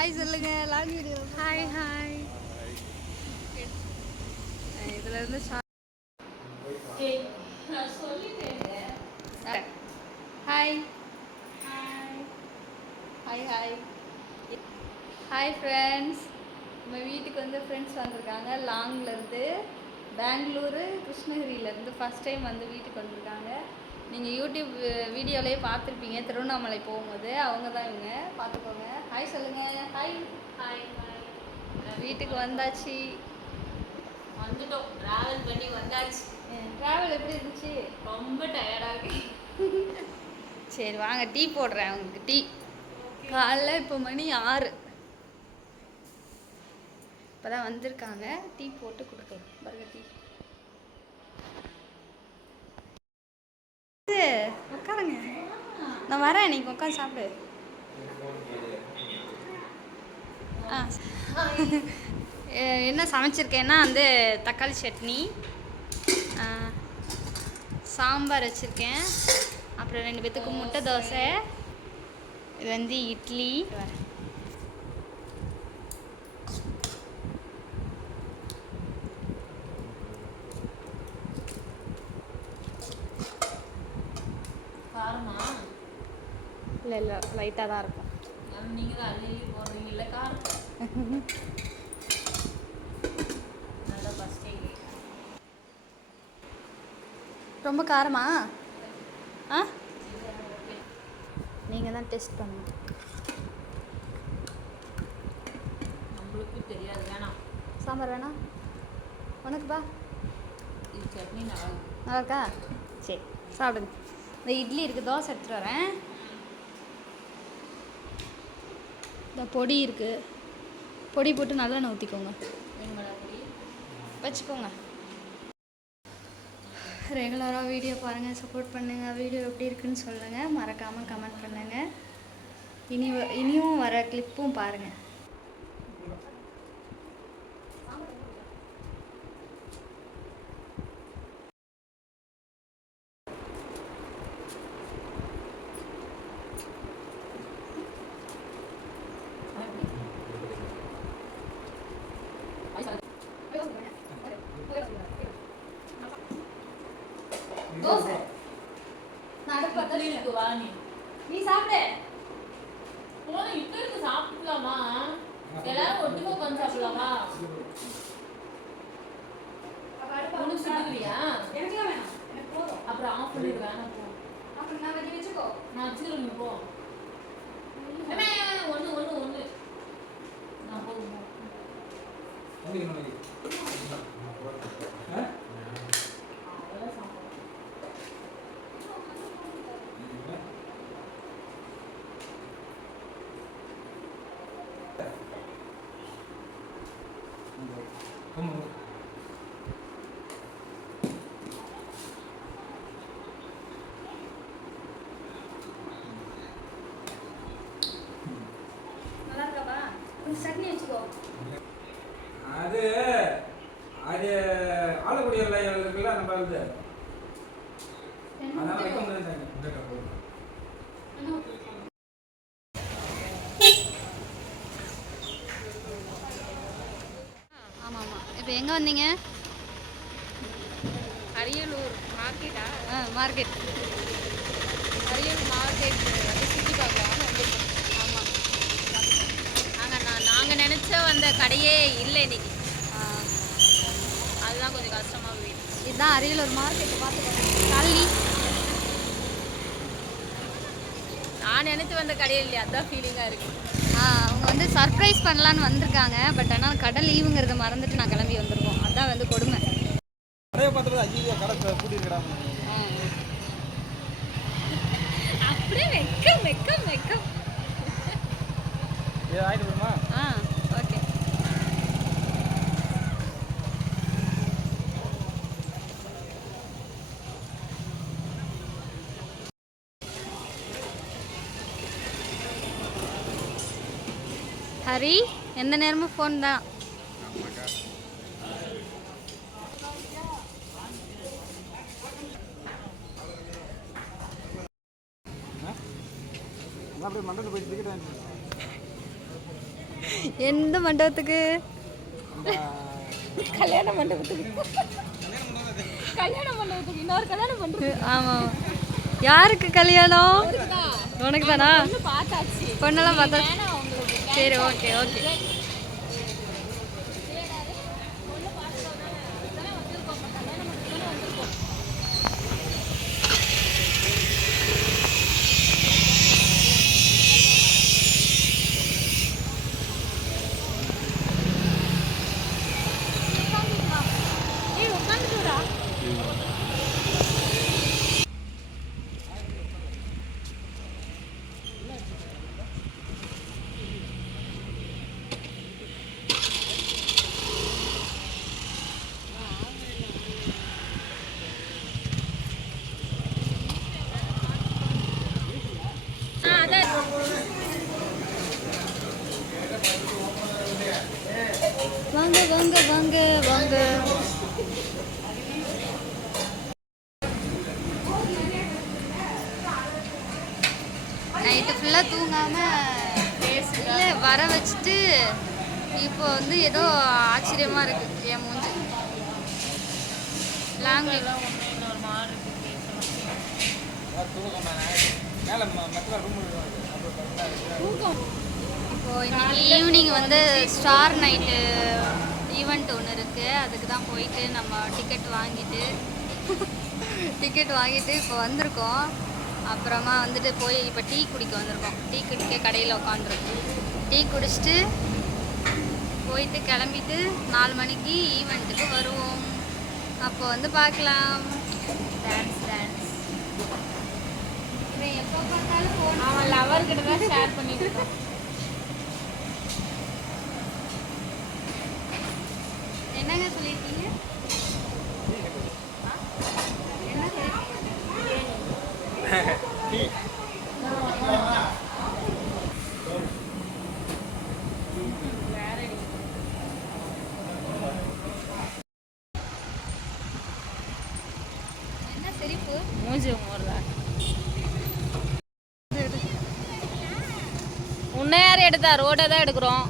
Hi சொல்லுங்க long video. Hi hi. இதுல இருந்து நான் சொல்லிட்டேன். Hi hi hi hi hi friends. நம்ம வீட்டுக்கு வந்து ஃப்ரெண்ட்ஸ் வந்திருக்காங்க. லாங்லேருந்து பெங்களூரு கிருஷ்ணகிரியிலேருந்து ஃபஸ்ட் டைம் வந்து வீட்டுக்கு வந்திருக்காங்க. நீங்கள் யூடியூப் வீடியோலேயே பார்த்துருப்பீங்க திருவண்ணாமலை போகும்போது. அவங்க தான் இவங்க, பார்த்துக்கோங்க. ஹாய் சொல்லுங்கள். Hi hi hi. வீட்டுக்கு வந்தாச்சு, வந்துட்டோம். ட்ராவல் பண்ணி வந்தாச்சு. ட்ராவல் எப்படி இருந்துச்சு? ரொம்ப டயர்டாக இருக்கு. சரி வாங்க டீ போடுறேன் அவங்களுக்கு. டீ காலைல இப்போ மணி 6. இப்போ தான் வந்திருக்காங்க. டீ போட்டு கொடுக்கலாம். பாருங்க டீ. உட்காருங்க, நான் வரேன், நீங்கள் உட்காந்து சாப்பிடு. என்ன சமைச்சிருக்கேன்னா வந்து தக்காளி சட்னி, சாம்பார் வச்சுருக்கேன், அப்புறம் 2 பேத்துக்கு முட்டை தோசை, இது வந்து இட்லி. இல்லை இல்லை லைட்டாக தான் இருக்கும். நீங்கள் தான் அள்ளி போடுறீங்கல்ல காரம். நல்லா ஃபஸ்ட்டே ரொம்ப காரமா? ஆ நீங்கள் தான் டெஸ்ட் பண்ணணும். நம்மளுக்கு தெரியாது. வேணாம் சாம்பார் வேணாம் உனக்குப்பா. இது சட்னி நல்லா இருக்கா? சரி சாப்பிடுங்க. இந்த இட்லி இருக்குது, தோசை எடுத்துகிட்டு வரேன். இந்த பொடி இருக்குது, பொடி போட்டு நல்லெண்ணெய் ஊற்றிக்கோங்க, வச்சுக்கோங்க. ரெகுலராக வீடியோ பாருங்கள், சப்போர்ட் பண்ணுங்கள். வீடியோ எப்படி இருக்குன்னு சொல்லுங்கள், மறக்காமல் கமெண்ட் பண்ணுங்கள். இனியும் வர கிளிப்பும் பாருங்கள். தோசை நடுப்பட்டு வா. நீ சாப்பிடு. இப்போ சாப்பிடலாமா? எல்லாரும் ஒட்டுக்க உட்காந்து சாப்பிடலாமா? ஒன்று சுட்டுக்குவியா? அப்புறம் ஆஃப் பண்ணிடுவேன். அப்புறம் நான் வச்சுக்கோ, நான் வச்சுக்கிறேன். போ ஒன்று ஒன்று ஒன்று நான் போதும். நல்லா இருக்காப்பா? கொஞ்சம் சட்னி வச்சுக்கோ. அது அது ஆலக்குடி எல்லாம் இருக்குல்ல, நம்ம வந்து அதான் வைக்க முடியாது. ஆமாம் ஆமாம். இப்போ எங்கே வந்தீங்க? அரியலூர் மார்க்கெட்டா? மார்க்கெட், அரியலூர் மார்க்கெட் வந்து சுற்றி பார்க்கலாம் வந்துருக்கோம். ஆமாம், நாங்கள் நினச்ச வந்த கடையே இல்லை இன்னைக்கு. அதுதான் கொஞ்சம் கஷ்டமாக போயிடுச்சு. இதுதான் அரியலூர் மார்க்கெட்டு, பார்த்துக்கோங்க. காலனி நான் நினச்சி வந்த கடையே இல்லையா, அதுதான் ஃபீலிங்காக இருக்குது. அவங்க வந்து சர்ப்ரைஸ் பண்ணலான்னு வந்திருக்காங்க. பட் ஆனால் கடை லீவுங்கிறத மறந்துட்டு நான் கிளம்பி வந்திருக்கோம். அதுதான் வந்து கொடுமை. அப்படியே வெக்கம் வெக்கம் வெக்கம். ஓகே. ஹரி எந்த நேரமும் ஃபோன் தான். அப்படியே மண்டல போய் டிக்கெட் வாங்கி எந்த மண்டபத்துக்கு? கல்யாண மண்டபத்துக்கு. கல்யாண மண்டபத்துக்கு இன்னொரு கல்யாணம் பண்றது. ஆமாம். யாருக்கு கல்யாணம்? உனக்கு தானா? பார்த்தாச்சு. பொண்ணெல்லாம் பார்த்தா. சரி, ஓகே ஓகே. வாங்க வாங்க வாங்க வாங்க. நைட்டு ஃபுல்லாக தூங்காமல் இல்லை வர வச்சுட்டு இப்போ வந்து ஏதோ ஆச்சரியமாக இருக்குது என் மூஞ்சி. லாங்குவேஜ் இப்போ இன்னைக்கு ஈவினிங் வந்து ஸ்டார் நைட்டு ஈவெண்ட் ஒன்று இருக்குது. அதுக்கு தான் போயிட்டு நம்ம டிக்கெட் வாங்கிட்டு இப்போ வந்திருக்கோம். அப்புறமா வந்துட்டு போய் இப்போ டீ குடிக்க வந்திருக்கோம். டீ குடிக்க கடையில் உட்காந்துருக்கோம். டீ குடிச்சிட்டு போயிட்டு கிளம்பிட்டு 4 மணிக்கு ஈவெண்ட்டுக்கு வருவோம். அப்போ வந்து பார்க்கலாம். டான்ஸ் இவன் எப்போ பார்த்தாலும் ஃபோன் அவன் லவர்கிட்ட தான் ஷேர் பண்ணியிருக்கோம். என்னங்க சொல்லியிருக்கீங்க? என்ன என்ன சிரிப்பு? மூஞ்சி மூடுறா. உன்னை யார் எடுத்தா? ரோடை தான் எடுக்கிறோம்.